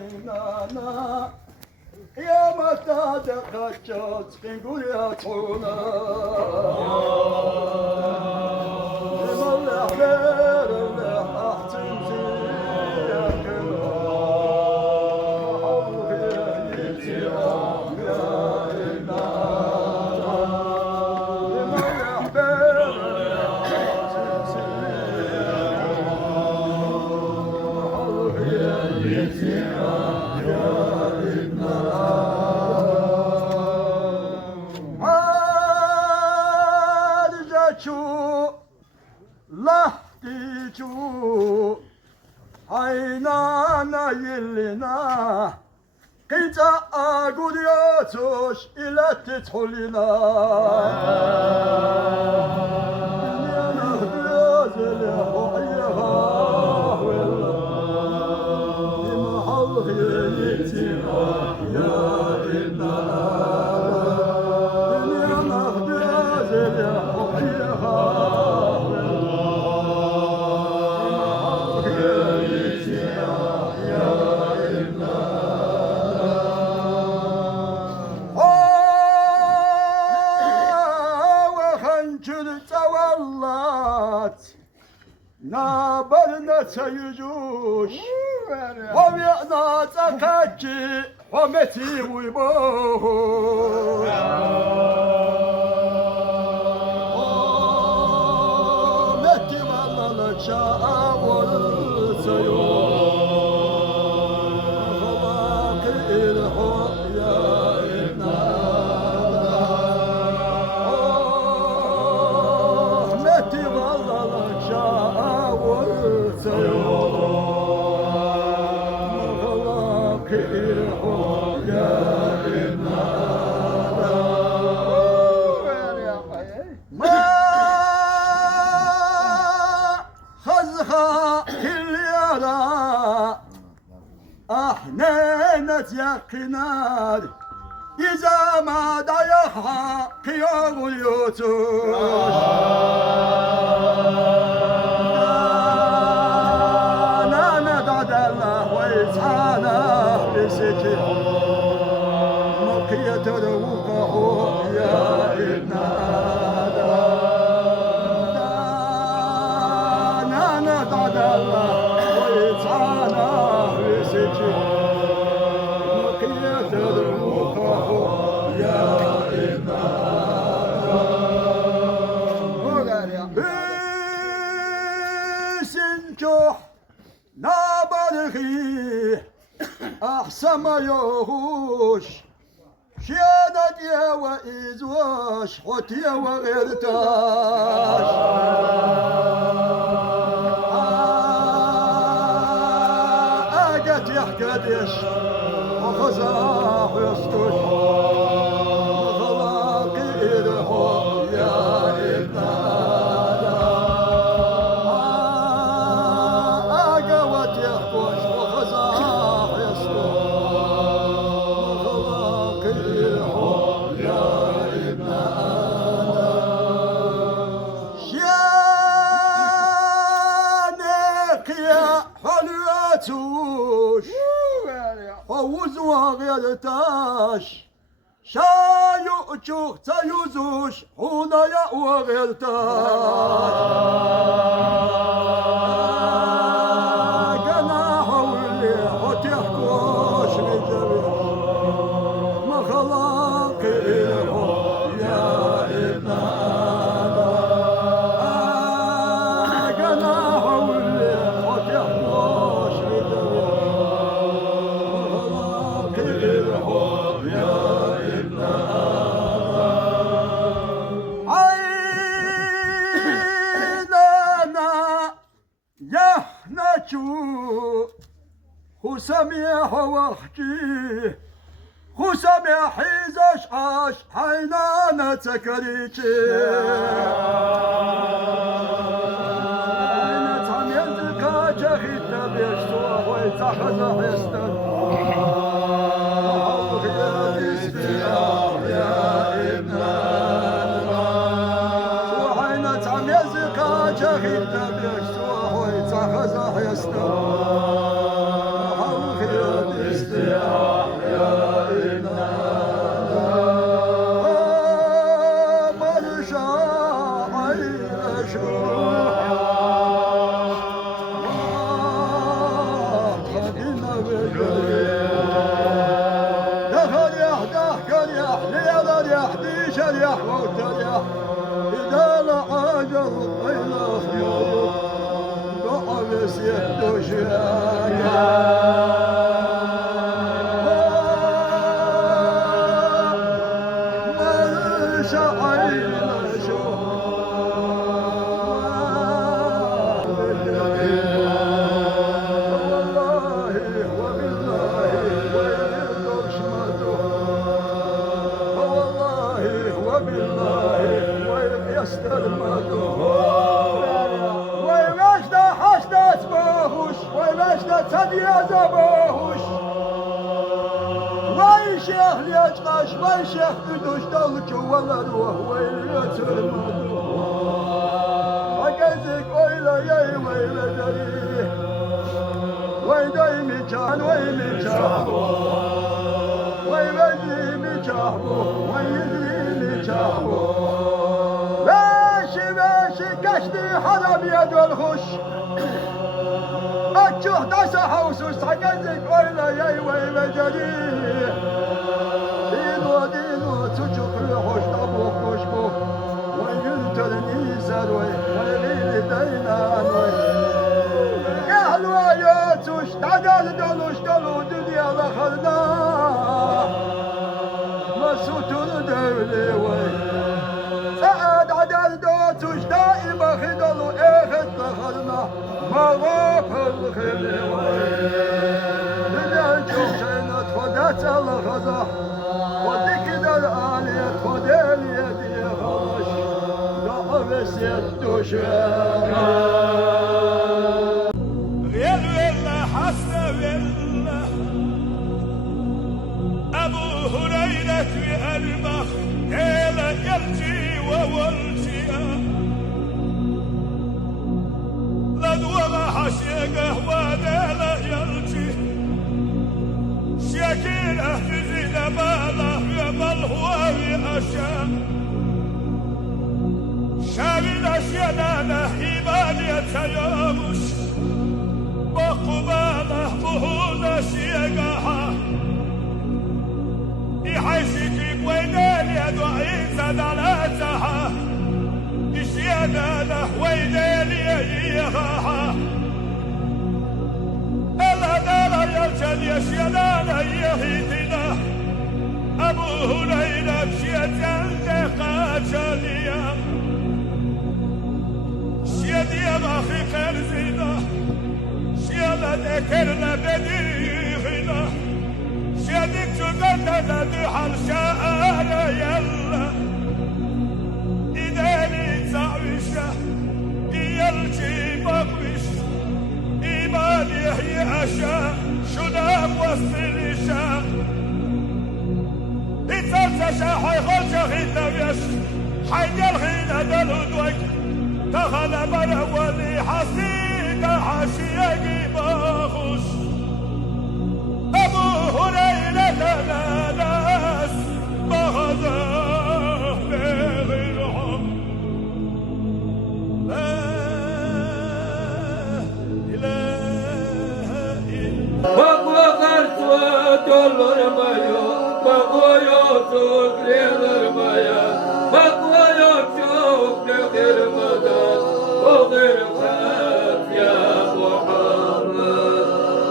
عينانا يا متى دقشت نقول يا تونا يا الحبير اللي احسن فيك lahticu aynana yillina qita agudiotush ilatti tholina نابلنا سيجوش وبيعنا تكاكي ومتي ويبوش متي والله لشاء والسيوش خلاقي الحق يا إبنا متي والله لشاء احنا نتيقناد إذا ما ضيعها قيام اليوتيوب أنا ضد الله ويتعالى بسكي مقية روقه يا ابن آدم أنا ضد الله ويتعالى بسكي مقية روقه يا ابن آدم بسنجح نابرغي أحسن ما يهوش شيادة يا وإزواش حتي وغيرتاش أجت يحكدش وخزاح يستوش وخلاقي إلهو يا ابن ووزوا غيرتاش شايو تشوخ تيوزوش هنا يا وغيرتاش قنا حولي وتحكوش رجبي ما خلاقي إلهو يا ابن قنا حولي وتحكوش رجبي هو سميح وحكي هو سميح يزش عاش حينانا تكريكي نتعم ينزلك جاخيتنا بيشتوه ويتحزح يستن جاخيتنا بيشتوه ويتحزح يستن إذا لعاج الطيل خيوط قعبس يدو يا زبوش وای شیخ لیچقاش وای شیخ دوش دلچو ولروه ویل ترمدو اگزک oyla yay ویل دری وی دایمی چان وی می چاهو وی وزی می چاهو وی یزی می چاهو واشی کشتی حربیه دلخوش أتشوه داسة حوسوس حقزك ويلا ياي ويلا جريه دينو تشوف الحوش طبوخ وشبو وينتر نيسر ويليل دينان يهلوا يوتوش تعدال دلوش دلو دنيا لخلنا مسوتون دولي سعد عدال دوتوش دائما خدلو اخد لخلنا مغاف الخلوة بدأ جوشنا تفدت الغضا ودك در آلية تفدل يدي غش نعبس يدوشنا غير ولا حسن ولا أبو هريرة بأربخ إلى يلجي وولجي لدوغ حشيقه ودالا يلجي شكيله تزيد باله يمل هو أشياء شاهد أشياء إيمان يتيامش وقباله بهود شيقها يحيشك ويدان يدعي زدلاتها إشيانا ويدان ييغاها ألا دالا يرجل يشيانا يهيدنا أبو هريرة بشيتان تقاتليا شيدي باخي خرزنا شيالا ذكرنا بديغنا شيدك تقدنا دحل شاءنا يلا إداني تعوشة يلجي مقوش إيمان يحيي أشاء شنام وصلشا إتسا شاحي خلشا خينا بيش حي الخينا دلودوك تغلب الأولي حسيك حشيك باخوش أبو هريرة لا ناس بغضاه لغيرهم لا إله إلا وقرت ودلر مايو وقويوتك لغير مايا وقويوتك لغير مدد وغير خاف يا محمد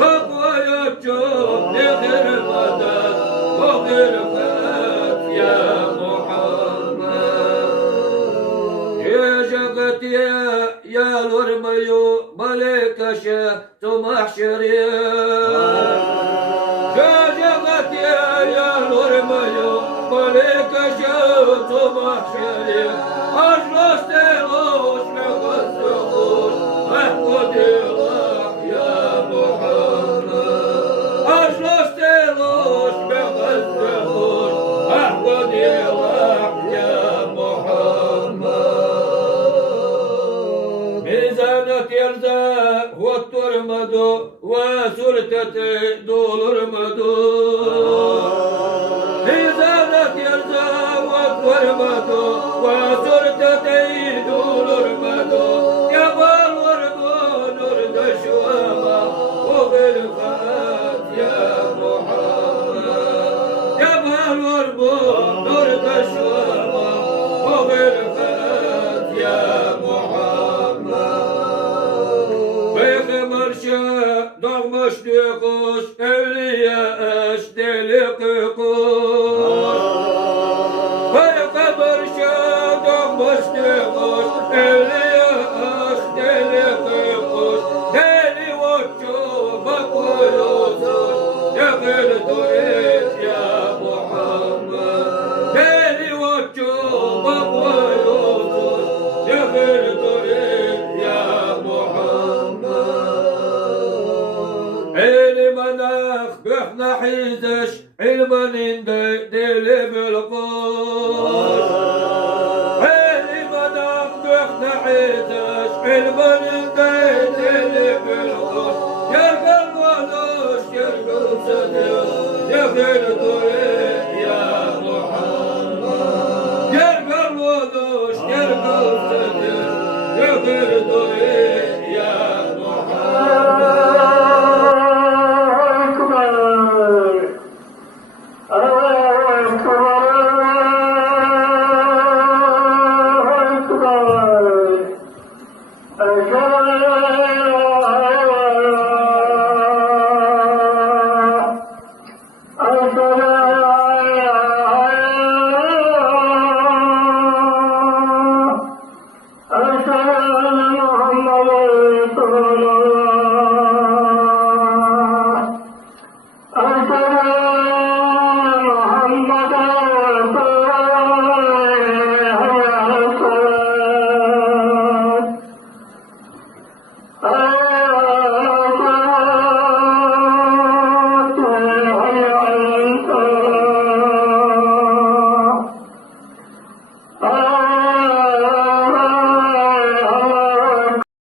وقويوتك لغير مدد وغير خاف يا محمد يا جغت يا لرميو ملك شات محشريا جاجغت يا لرميو ملك شات محشريا أجلس تغوش لغزغوش أحمد الله يا محمد أجلس تغوش لغزغوش أحمد الله يا محمد ميزانك يرزق والترمد وسلطة دول إذا لك يرزاوك ورمته وصرت تيد الرمته يبال ورمون ورد شواما وبالفات يا محمد يبال ورمون ورد شواما وبالفات يا محمد بيخ مرشا ضغمش ديقوش أولياء أشتلق قوش بيخ مرشا ضغمش ديقوش أولياء أشتلق قوش دالي وجو بقولوسوش يغير دوئيس يا محمد دالي وجو بقولوسوش يغير دوئيس يا محمد عيني مناخ بحنا حيزش علما ديلي بالقوش عيني مناخ بحنا حيزش علما ديلي بالقوش يرقى الولوش يرقى السديس يغير طريق يا محمد يرقى الولوش يرقى السديس يغير طريق يا محمد I'm